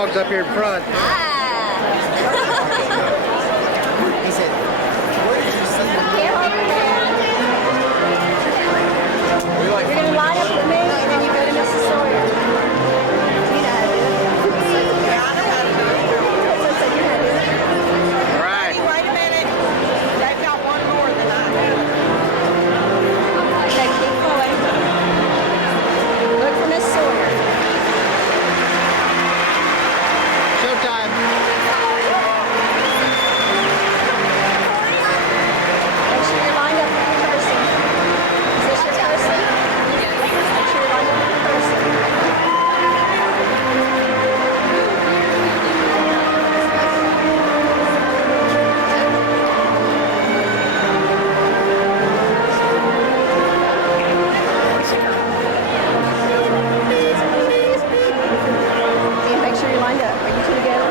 dogs up here in front. He said, where did you see them? Here over there. You're going to line up with me, and then you go to Mrs. Sawyer. You know how to do it. Yeah, I know how to do it. So you know how to do it. All right. Hey, wait a minute. They've got one more than I do. Okay, keep going. Look for Miss Sawyer. Showtime. Make sure you're lined up with your person. Is this your person? Make sure you're lined up with your person. Yeah, make sure you're lined up. Are you two together?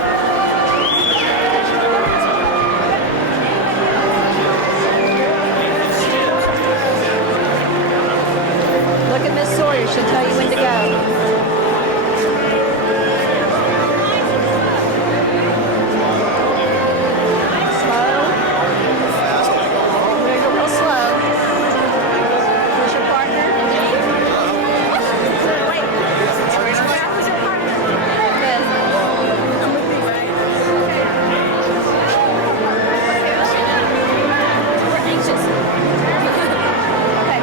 Look at Miss Sawyer. She'll tell you when to go. Slow. We're going to go real slow. Who's your partner? Who's your partner? Good. We're anxious. Okay.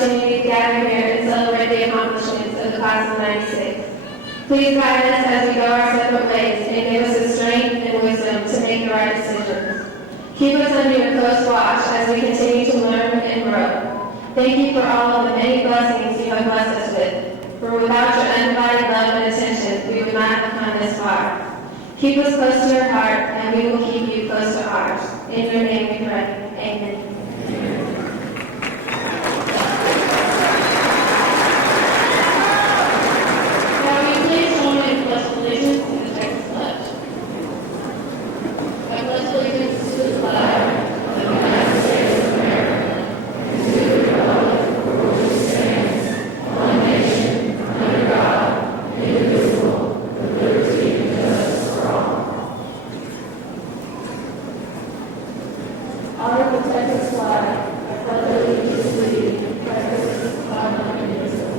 opportunity to gather here and celebrate the accomplishments of the class of 96. Please guide us as we go our separate ways and give us the strength and wisdom to make the right decisions. Keep us under your close watch as we continue to learn and grow. Thank you for all of the many blessings you have blessed us with, for without your undivided love and attention, we would not have come this far. Keep us close to your heart, and we will keep you close to ours. In your name we pray. Amen. Now will you please join me in pledge of allegiance and the Texas pledge? I pledge allegiance to the flag of the United States of America and to the republic for which it stands, one nation, under God, indivisible, with liberty and justice for all. Honor the Texas flag. I pledge allegiance to you, Texas, God, and indivisible.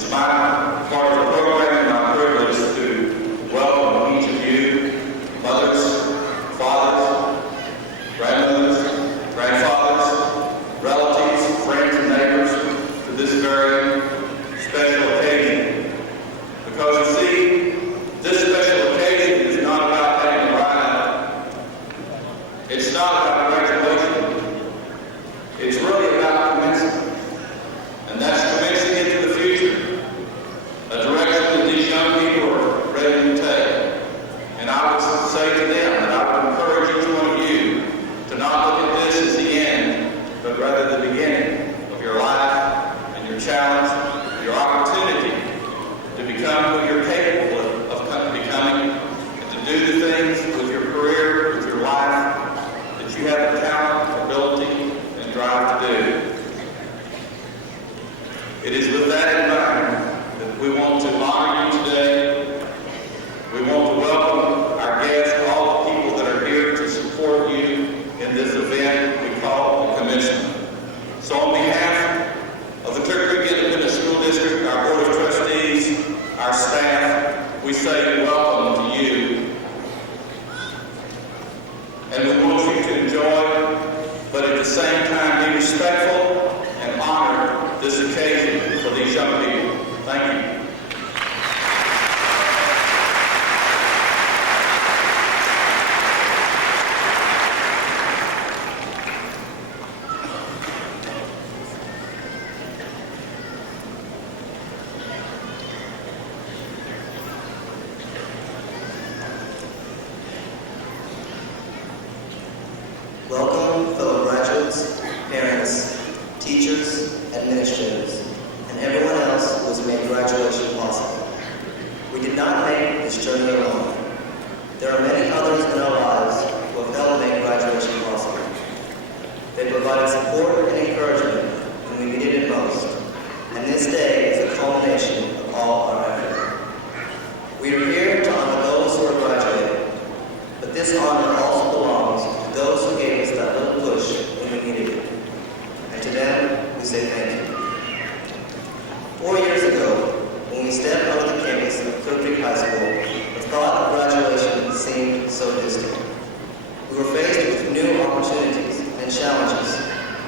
It's my part of the program and my privilege to welcome each of you, mothers, fathers, grandmothers, grandfathers, relatives, friends, and neighbors to this very special occasion. Because you see, this special occasion is not about having a bride. It's not about graduation. It's really about commencement. And that's commencing into the future, a direction that these young people are ready to take. And I would say to them that I would encourage each one of you to not look at this as the end, but rather the beginning of your life and your challenge, your opportunity to become who you're capable of becoming, and to do the things with your career, with your life, that you have the talent, ability, and drive to do. It is with that in mind that we want to honor you today. We want to welcome our guests, all the people that are here to support you in this event we call the commencement. So on behalf of the Clear Creek Independent School District, our Board of Trustees, our staff, we say welcome to you. And we want you to enjoy, but at the same time be respectful and honor this occasion for these young people. Thank you. Welcome, fellow graduates, parents, teachers, administrators, and everyone else who has made graduation possible. We did not make this journey alone. There are many others in our lives who have helped make graduation possible. They provided support and encouragement when we needed it most, and this day is the culmination of all our effort. We are here to honor those who are graduating, but this honor also belongs to those who gave us that little push when we needed it. And to them, we say thank you. 4 years ago, when we stepped out of the campus of Clear Creek High School, the thought of graduation seemed so distant. We were faced with new opportunities and challenges,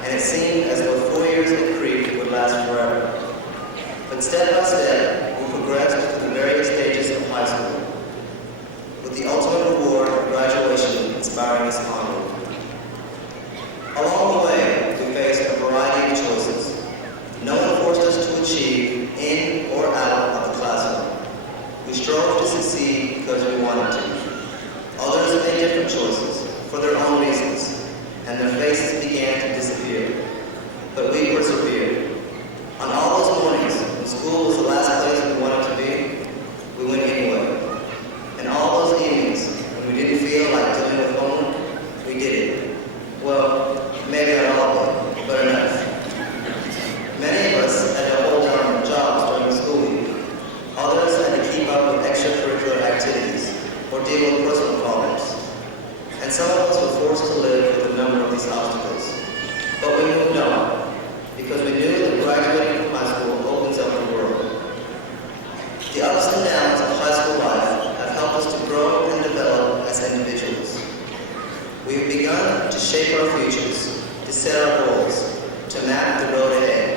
and it seemed as though 4 years at Creek would last forever. But step by step, we progressed through the various stages of high school, with the ultimate reward of graduation inspiring us onward. Along the way, we faced a variety of choices. No one forced us to achieve in or out of the classroom. We strove to succeed because we wanted to. Others made different choices for their own reasons, and their faces began to disappear. But we persevered. On all those mornings, when school was the last place we wanted to be, we went anyway. And all those evenings, when we didn't feel like dealing with homework, we did it. Well, maybe not all, but enough. Many of us had to hold down our jobs during the school week. Others had to keep up with extracurricular activities or deal with personal problems. And some of us were forced to live with a number of these obstacles. But we moved on, because we knew that graduating from high school opens up the world. The ups and downs of high school life have helped us to grow and develop as individuals. We have begun to shape our futures, to set our goals, to map the road ahead.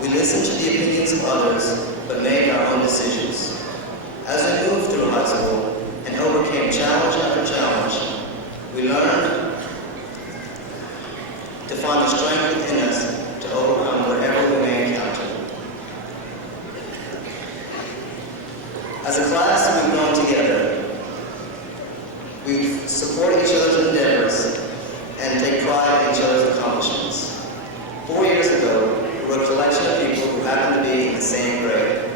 We listened to the opinions of others, but made our own decisions. As we moved through high school and overcame challenge after challenge, we learned to find the strength within us to overcome whatever we may encounter. As a class, we've grown together. We support each other's endeavors and take pride in each other's accomplishments. 4 years ago, we were a collection of people who happened to be in the same grade.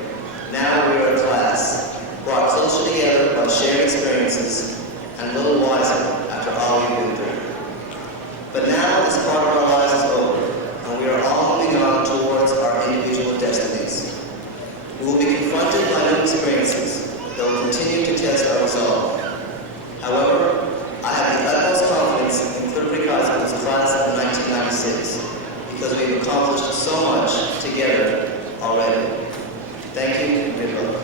Now we are a class, brought closer together by shared experiences and a little wiser after all we've been through. But now this part of our lives is over, and we are all moving on towards our individual destinies. We will be confronted by new experiences that will continue to test our resolve. However, I have the utmost confidence in Clear Creek High School's class of 1996 because we've accomplished so much together already. Thank you and good luck.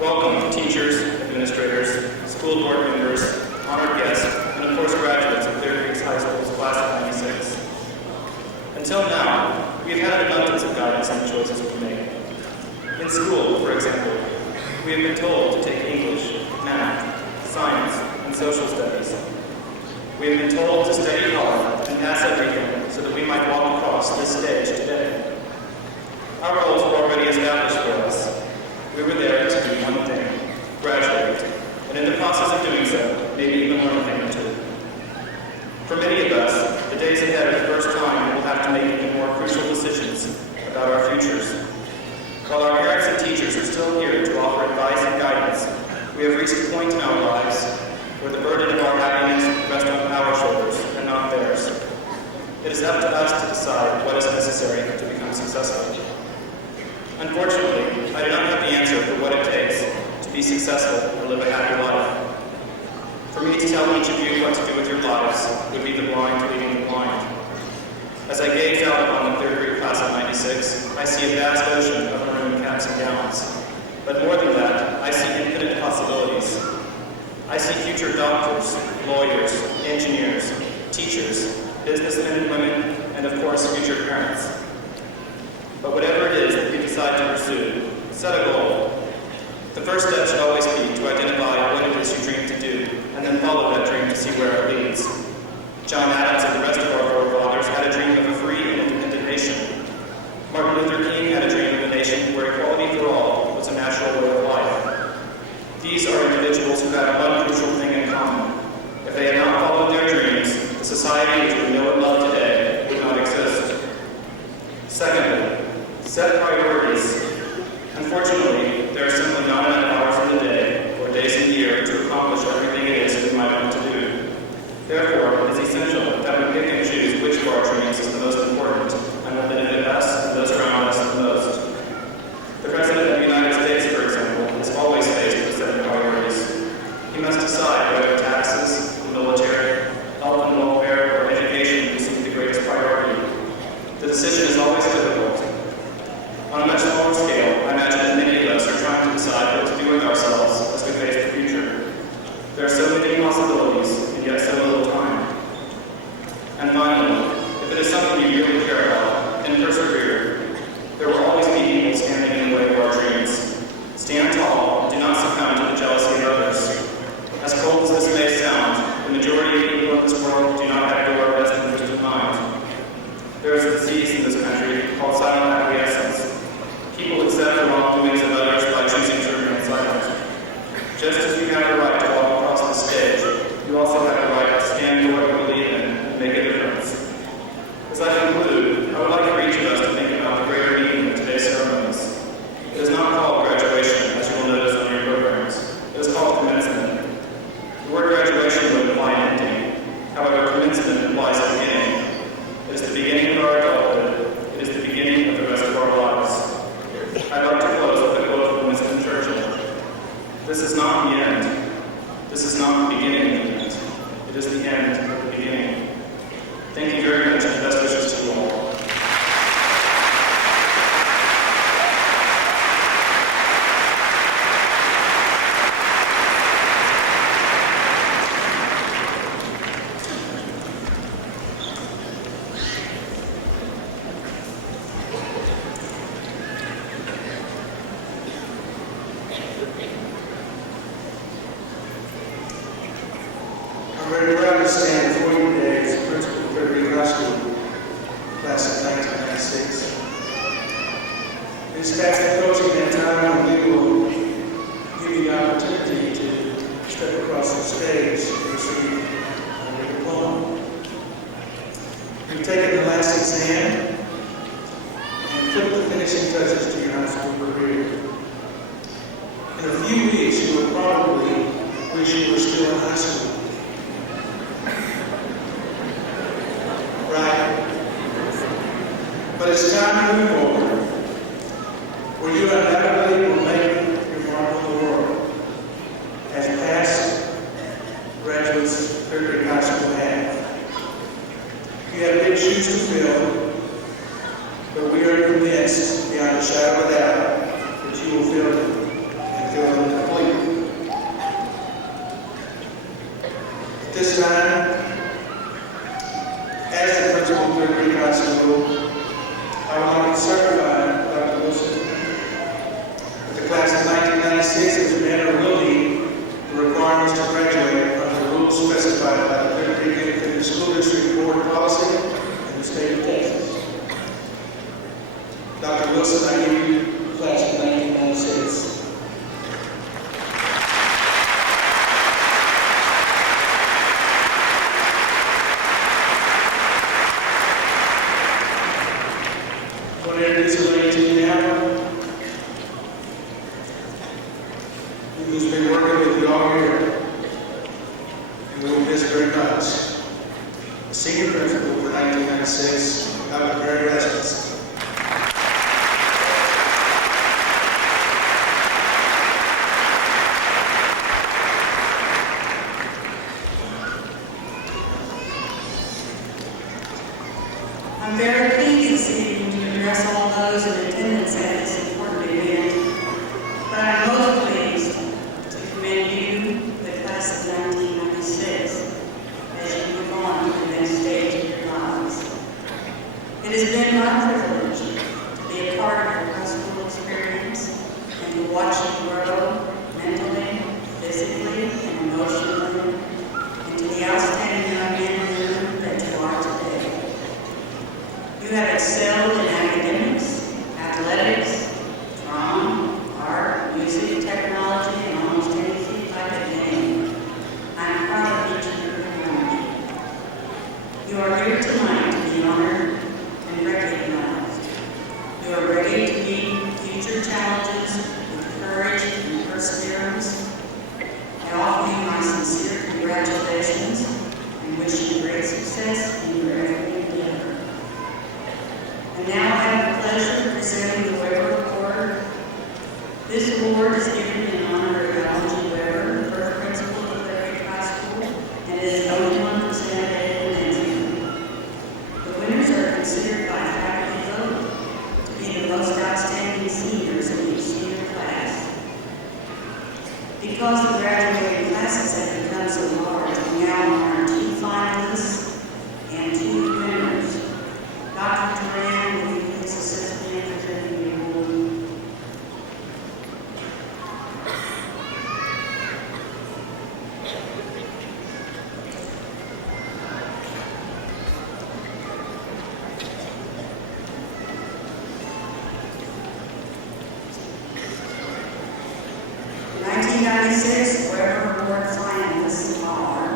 Welcome, teachers, administrators, school board members, honored guests, and of course graduates of Clear Creek High School's class of '96. Until now, we've had an abundance of guidance on the choices we make. In school, for example, we have been told to take English, math, science, and social studies. We have been told to study hard and pass everything so that we might walk across this stage today. Our roles were already established for us. We were there to do one thing, graduate, and in the process of doing so, maybe even learn a thing or two. For many of us, the days ahead are the first time we will have to make even more crucial decisions about our futures. While our parents and teachers are still here to offer advice and guidance, we have reached a point in our lives where the burden of our happiness rests on our shoulders and not theirs. It is up to us to decide what is necessary to become successful. Unfortunately, I do not have the answer for what it takes to be successful and live a happy life. For me to tell each of you what to do with your lives would be the blind leading the blind. As I gaze out upon the Clear Creek class of '96, I see a vast ocean of maroon caps and gowns. But more than that, I see infinite possibilities. I see future doctors, lawyers, engineers, teachers, businessmen and women, and of course, future parents. But whatever it is that you decide to pursue, set a goal. The first step should always be to identify what it is you dream to do, and then follow that dream to see where it leads. John Adams and the rest of our forefathers had a dream of a free and independent nation. Martin Luther King had a dream of a nation where equality for all was a natural way of life. These are individuals who have one crucial thing in common. If they had not followed their dreams, the society which we know and love today would not exist. Secondly, set priorities. Unfortunately, there are simply not enough hours in the day or days in the year to accomplish everything it is we might want to do. Therefore, it is essential that we pick and choose which of our dreams is the most important and will benefit us and those around us the most. The President of the United States, for example, is always faced with setting priorities. He must decide whether taxes, the military, health and welfare, or education receive the greatest priority. The decision is always difficult. On a much smaller scale, I imagine that many of us are trying to decide what to do with ourselves as we face the future. There are so many possibilities, and yet so little time. And finally, if it is something you really care about, then persevere. There will always be people standing in the way of our dreams. Stand tall, and do not succumb to the jealousy of others. As cold as this may sound, the majority of people in this world do not have your best interest in mind. There is a disease in this country called silent acquiescence. People accept the wrongdoings of others by choosing to remain silent. Just as you have the right to walk across the stage, you also have the right to stand for what you believe in and make a difference. As I conclude, I would like for each of us to think about the greater meaning of today's ceremonies. It is not called graduation, as you will notice on your programs. It is called commencement. The word graduation would imply ending. However, commencement implies beginning. It is the beginning of our adulthood. It is the beginning of the rest of our lives. I'd like to close with a quote from Winston Churchill. This is not the end. This is not the beginning of the end. It is the end of the beginning. Thank you very much, and best wishes to you all. I'm very proud to stand before you today as principal of Clear Creek High School, class of 1996. It is fast approaching that time when we will give you the opportunity to step across the stage and receive your diploma. You've taken the last exam and put the finishing touches to your high school career. In a few weeks, you will probably wish you were still in high school. Right? But it's time to move forward. where you undoubtedly will make your mark on the world, as past graduates of Clear Creek High School have. You have big shoes to fill, but we are convinced, beyond a shadow of a doubt, that you will fill them and fill them completely. At this time, as the principal of Clear Creek High School, I would like to certify Dr. Wilson that the class of 1996 has met or will meet the requirements to graduate under the rules specified by the Clear Creek Independent School District Board policy in the state of Texas. Dr. Wilson, I give you the class of 1996. What it is related to you now, who's been working with you all year, and we will miss very much. The senior principal for 1996, Dr. Barry Rasmussen. I'm very pleased this evening to address all those in attendance at this important event, but I'm most pleased to commend you, the class of 1996, as you move on to the next stage of your lives. It has been my privilege to be a part of your high school experience and to watch you grow mentally, physically, and emotionally into the outstanding young men and women that you are today. You have excelled in academics, athletics, drama, art, music, technology, and almost any field like a game. I am proud of each of your performances. You are here tonight to be honored and recognized. You are ready to meet future challenges with courage and perseverance. I offer you my sincere congratulations and wish you great success in your every endeavor. And now I have the pleasure of presenting the Weber Award. This award is given in honor of Alan G. Weber, the first principal of Clear Creek High School, and is the only one presented at Lincoln. The winners are considered by faculty vote to be the most outstanding seniors in each senior class. Because the graduating classes have become so large, we now honor 2 finalists and 2 winners. Dr. Duran will be please assist me in presenting the award. The 1996 Weber Award finalists are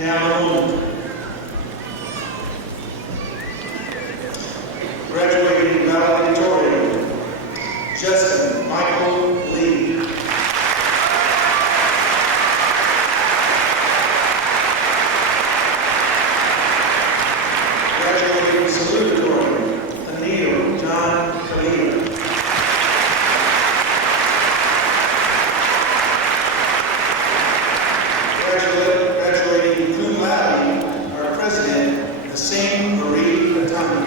now the moment. Graduating valedictorian, Justin Michael Lee. Graduating salutatorian, Anil John Kalina. Graduating cum laude, our president, Nassim Marie Atami.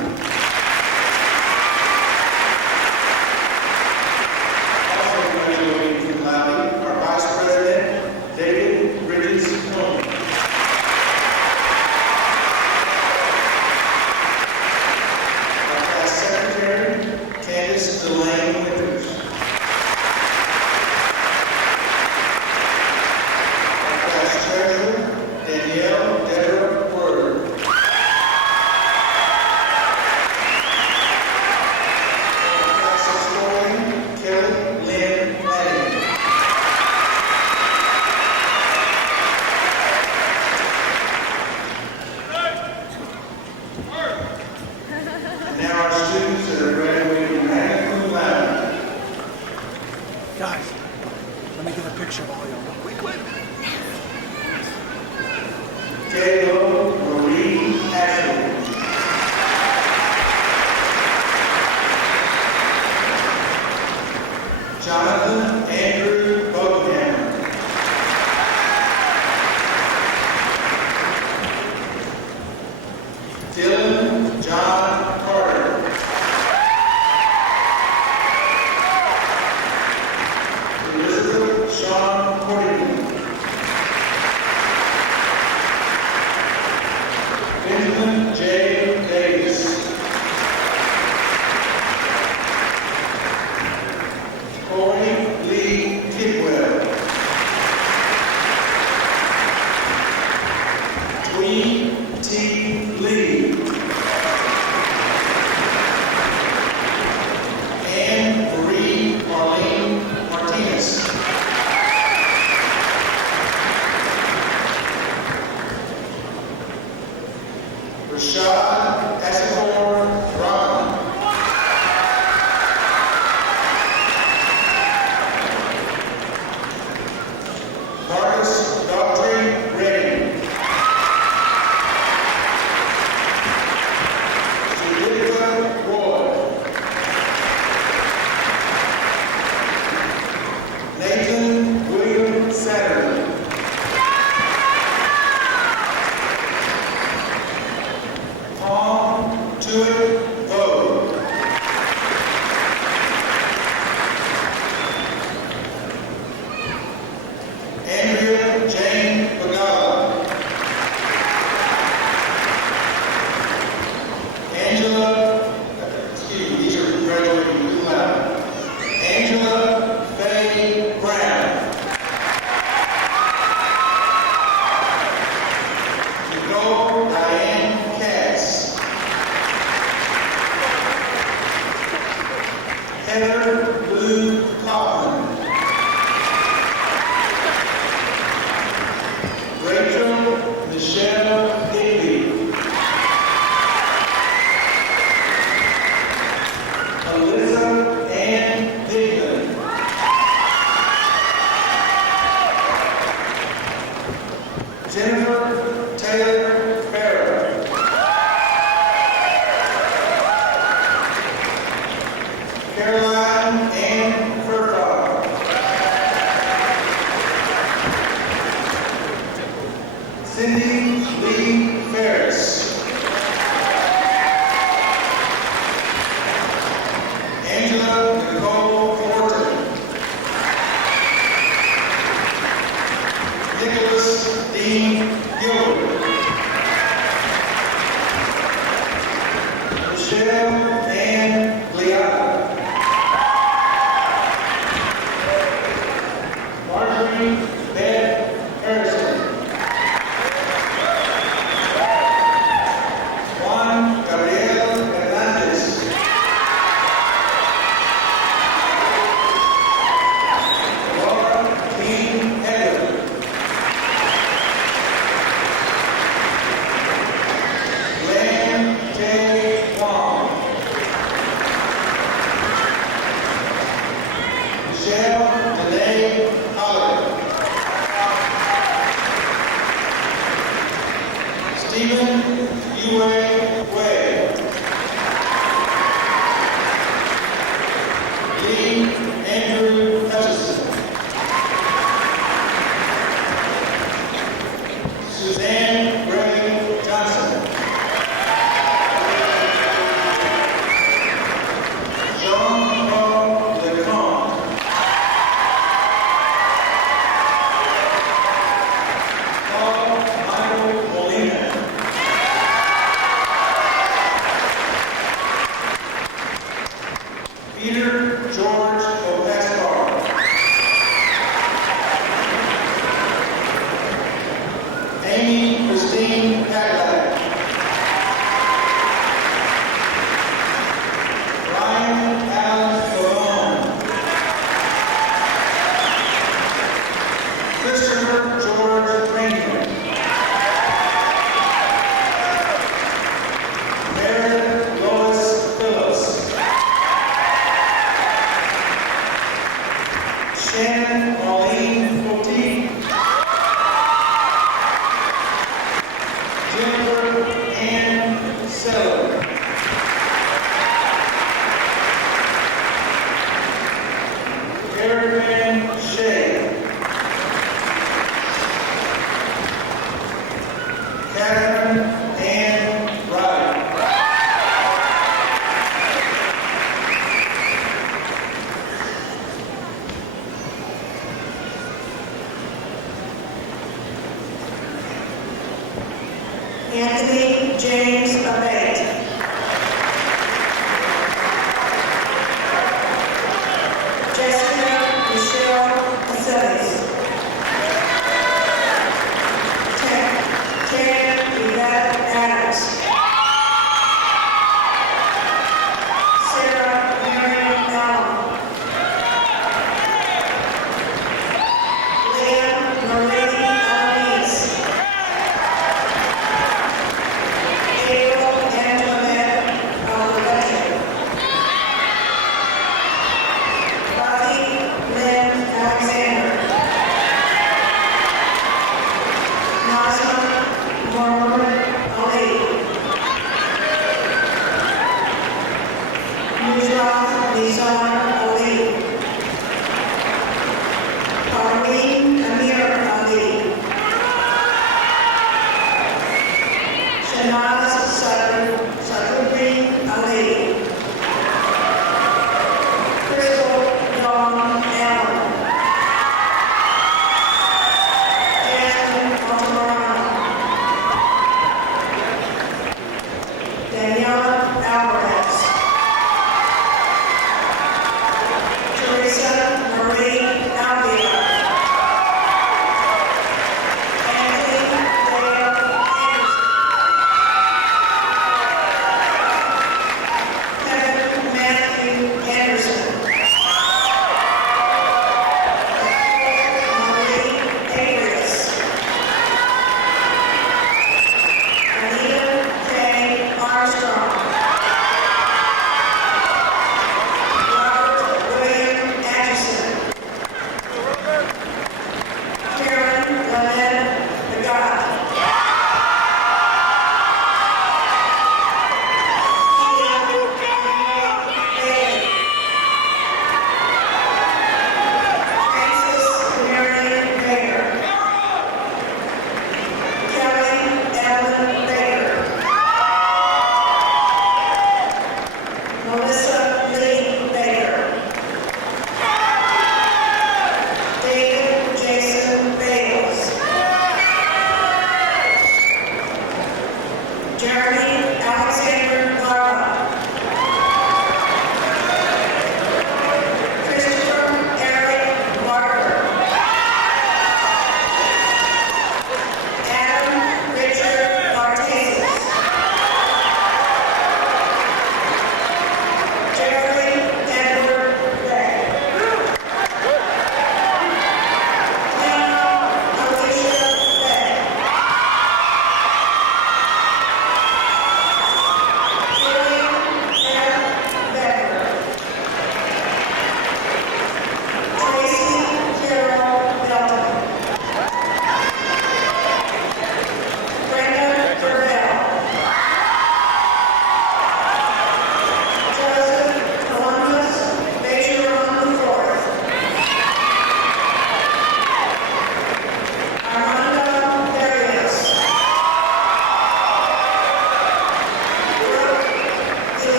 Also graduating cum laude, our vice president, David Bridges Tony. Our class secretary, Candace Delane Winters. Treasurer, Danielle Deborah Word. Class historian, Kelly Lynn Lanning. And now our students that are graduating magna cum laude. Guys, let me get a picture of all y'all. Quick. J.O. Marie Ashley. Jonathan Andrew Bodenhammer. Dylan John Carter. Elizabeth Sean Cordigan. Benjamin J. Davis. Corey Lee Tidwell. Twee T. Lee. Anne Marie Marlene Martinez. Rashad Asakor Rahman. Marcus Daughtry Redding. Julita Roy. Nathan William Satterley. Tom Tuitt Vogue. Andrea Jane Bagala. These are graduating cum laude. Angela Faye Brown. Nicole Diane Cass. Heather Lou Kaufman. Rachel Michelle Digby. Alyssa Ann Dignan. Jennifer Taylor Farrell. Caroline Ann Furtog. Cindy Lee Ferris. Angela Nicole Thornton. Nicholas Dean Gilbert. Michelle Ann Leotta. Marjorie Beth Harrison. Juan Gabriel Hernandez. Laura Dean Heather. Stephen Yue Wei. Lee Andrew Hutchison. Suzanne Gray Johnson. Jean-Paul Lecomte. Paul Michael Molina. Peter George Opascar. Amy Christine Cadillac. Ryan Allen Pavone. Christopher George Rainier. Meredith Lois Phillips. Shannon Pauline Poteet. Jennifer Ann Seller. Eric Shea. Catherine Ann Wright. Anthony James Abate. Jessica Michelle Aceves. Ted Yvette Adams. Sarah Marion Allen. Leah Marie Alanis. April Angela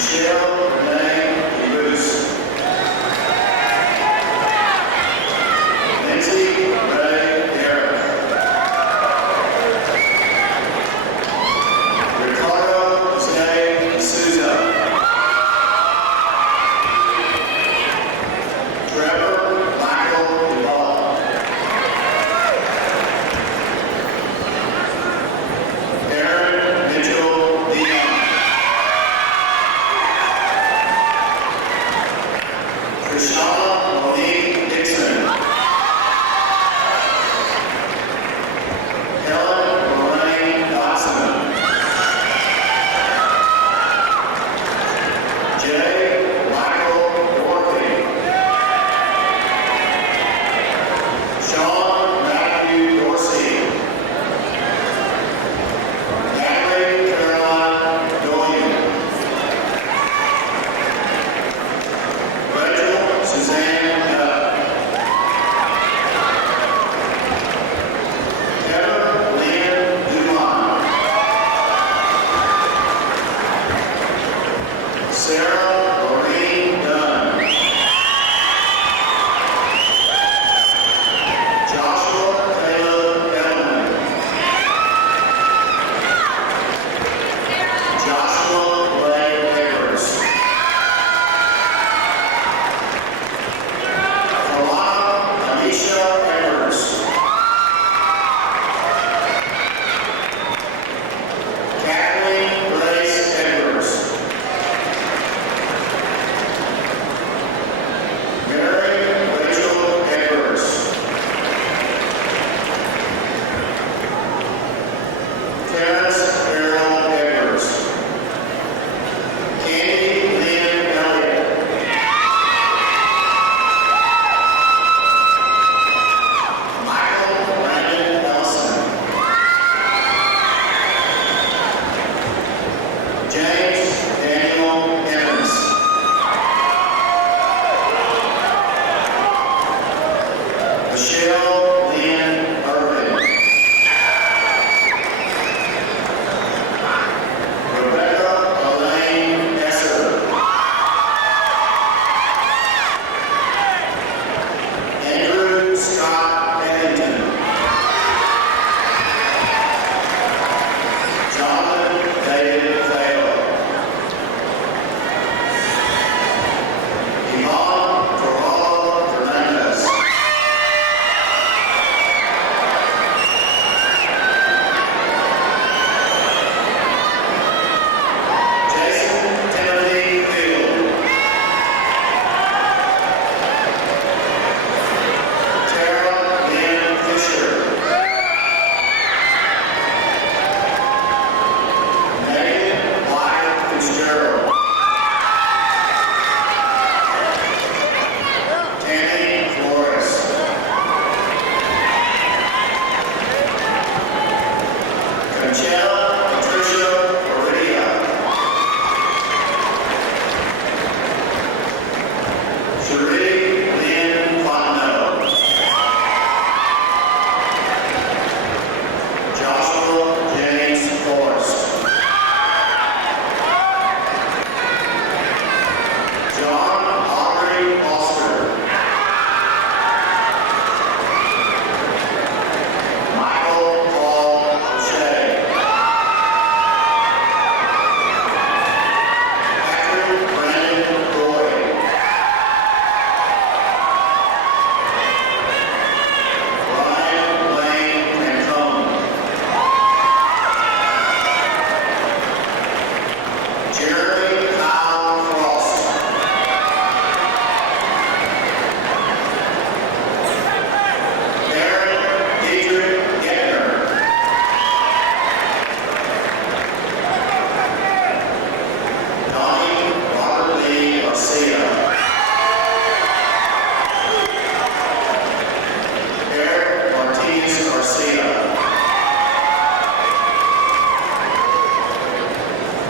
Michelle Renee DeBruce. Lindsay Ray Derrick. Ricardo Jose Souza. Trevor Michael Duvall. Aaron Mitchell Leon. Krishana Monique Dixon. Helen Lorraine Dotson. Jay Michael Dorothy. Sean Matthew Dorsey. Natalie Caroline Doyen. Rachel Suzanne Dutt. Heather Lynn Dumont. Sarah Lorraine Dunn. Joshua Caleb Edelman. Joshua Blake Edwards. Kalana Anisha Edwards. Kathleen Grace Edwards. Mary Rachel Edwards. Terrence Harold Edwards. Candy Lynn Elliott. Michael Brandon Nelson. James Daniel Evans. Michelle Lynn Irvin. Rebecca Elaine Esser. Andrew Scott Eddington. Jonathan David Vail. Yvonne Corralo Fernandez. Jason Timothy Field. Tara Lynn Fisher. Megan Wyatt Fitzgerald. Tammy Flores. Conchella Patricia Correa. Cherie Lynn Fontenot. Joshua James Forrest. John Aubrey Foster. Michael Paul O'Shea. Patrick Brandon Boyd. Ryan Lane Ancona. Jeremy Kyle Frost. Aaron Dietrich Gettner. Donnie Robert Lee Garcia. Eric Martinez Garcia.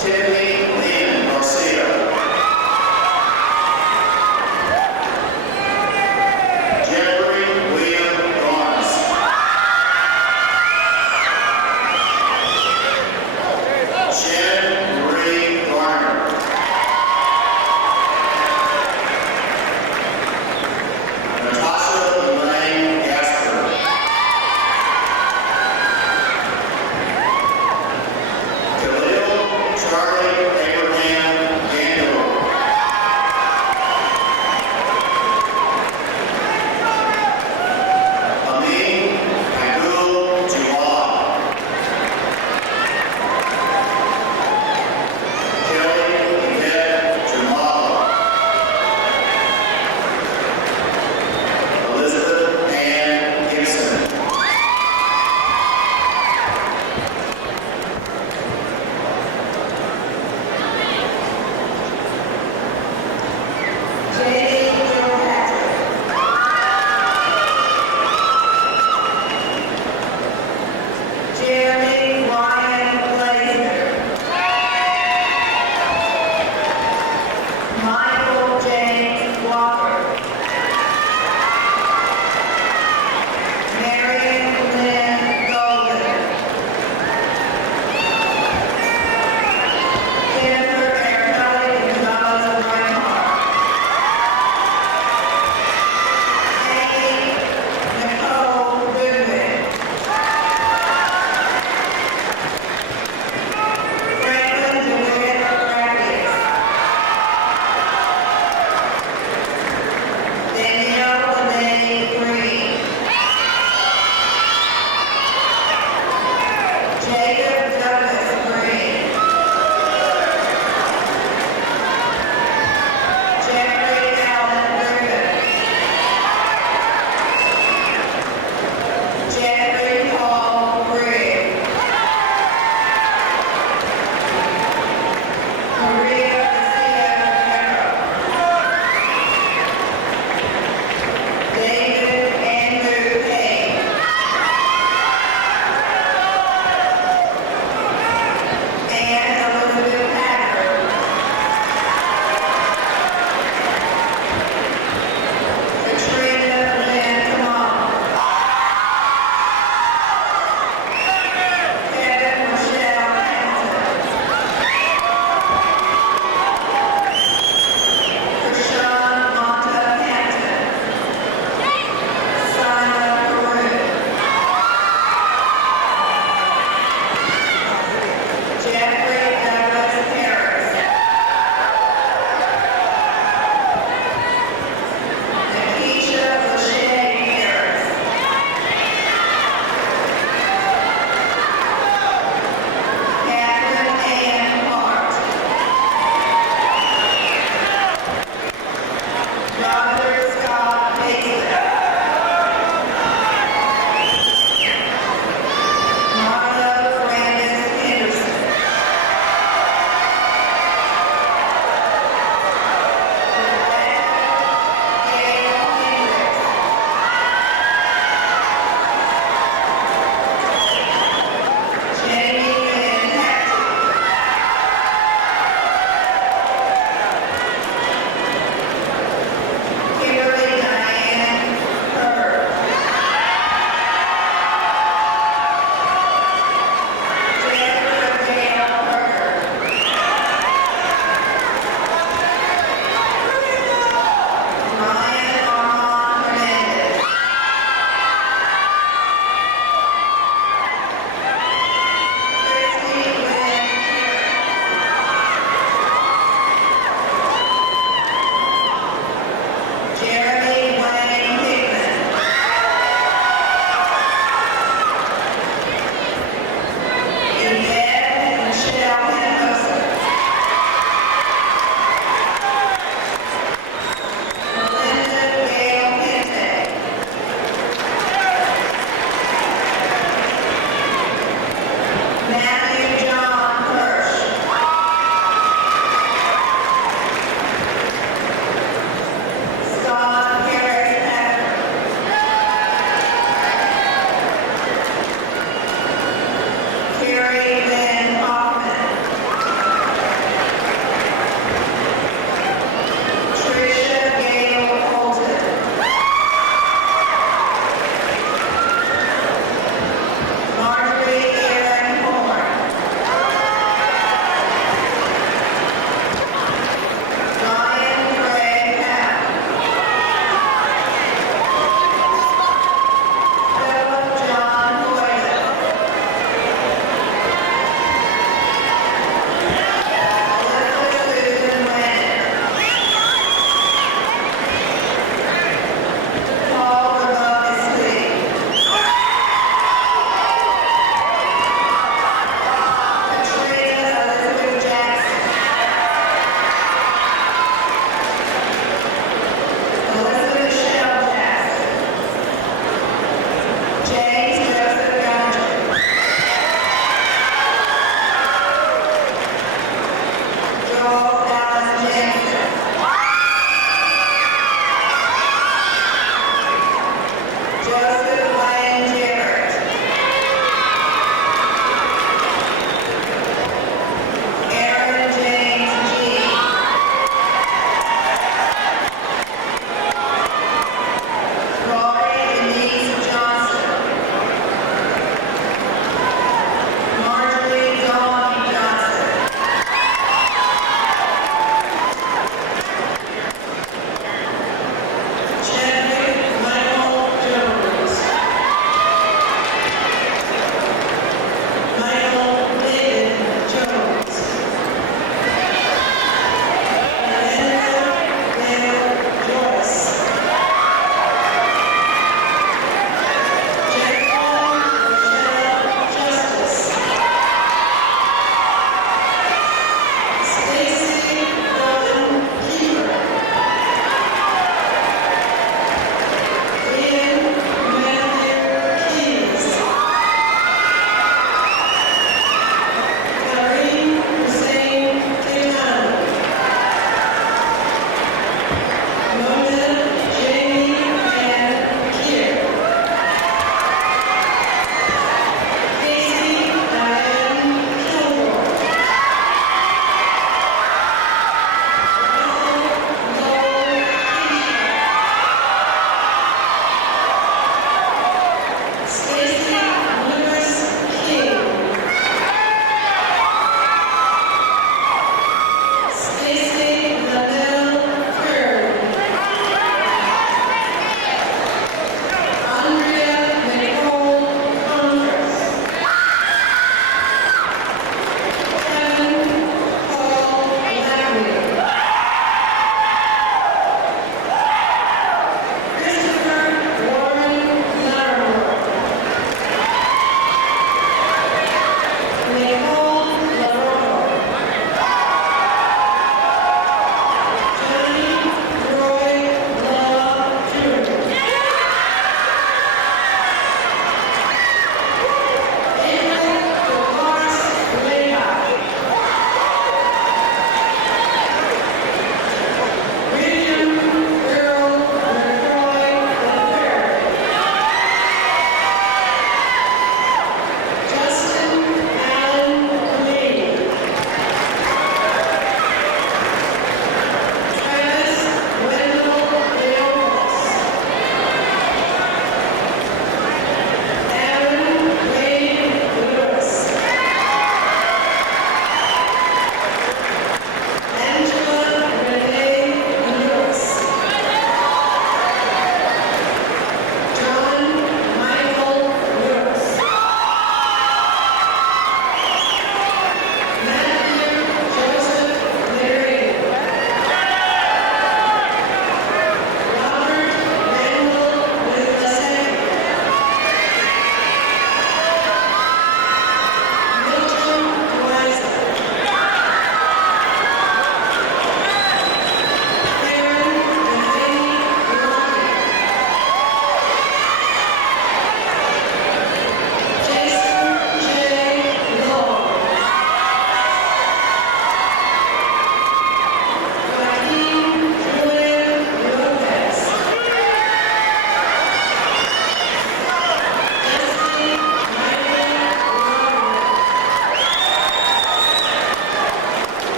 Tiffany Lynn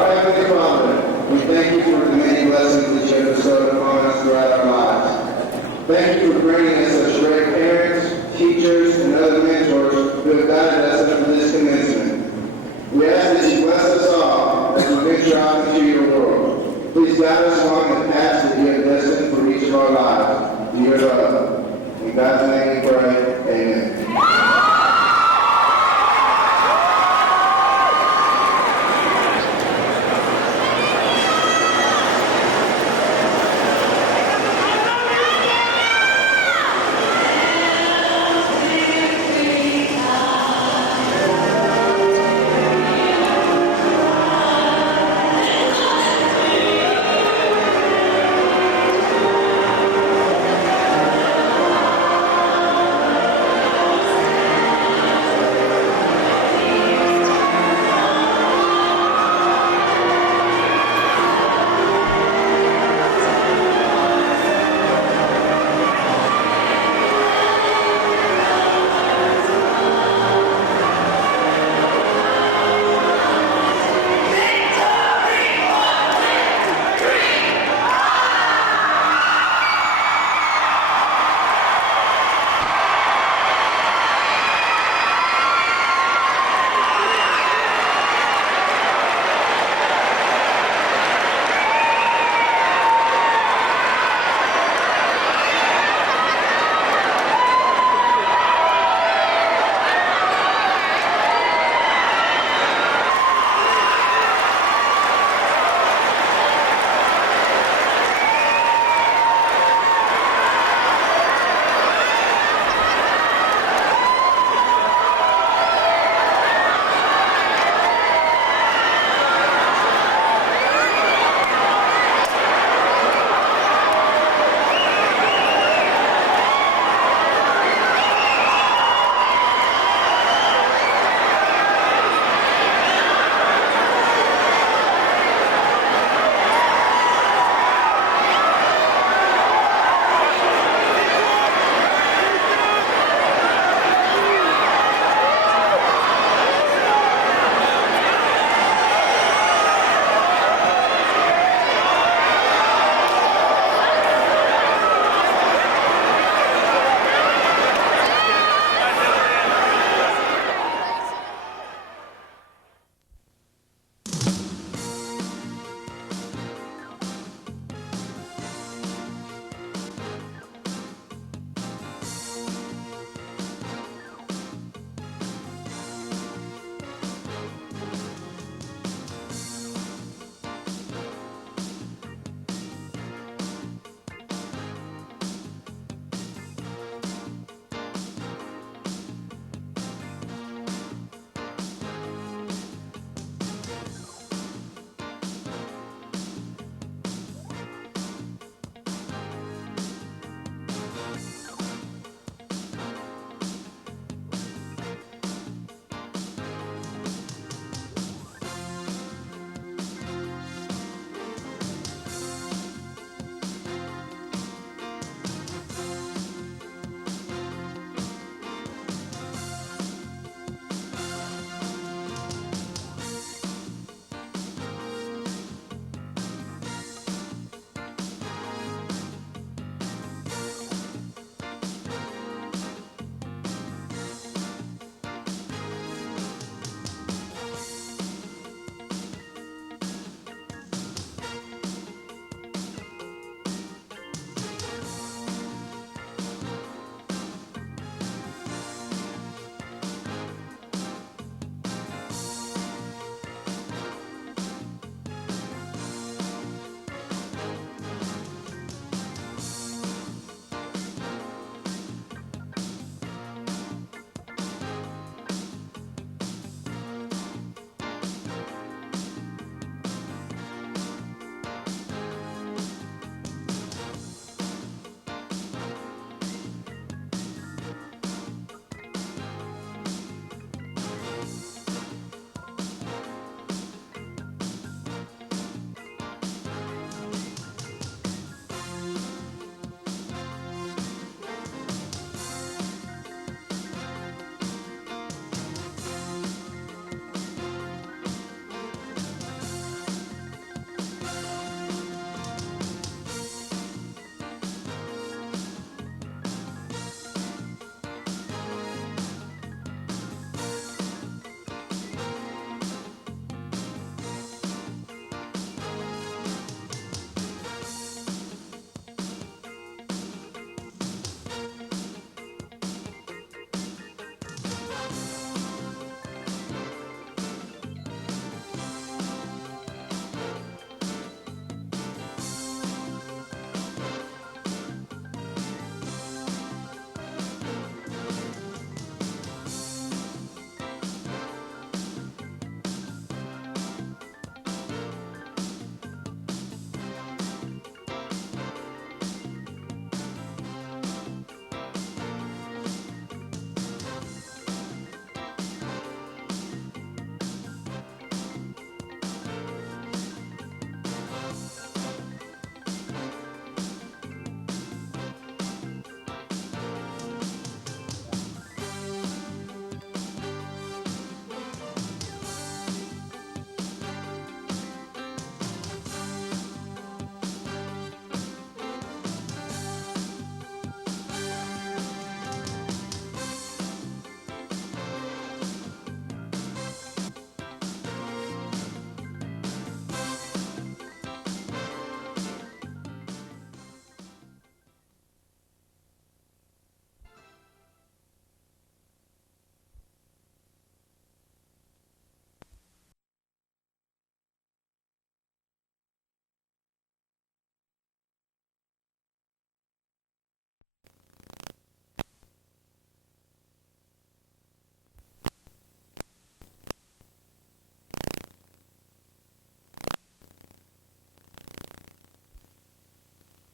Our Heavenly Father, we thank you for the many blessings that you have bestowed upon us throughout our lives. Thank you for bringing us such great parents, teachers, and other mentors who have guided us up to this commencement. We ask that you bless us all as we venture out into your world. Please guide us along the paths that you have destined for each of our lives. To your love. In God's name we pray.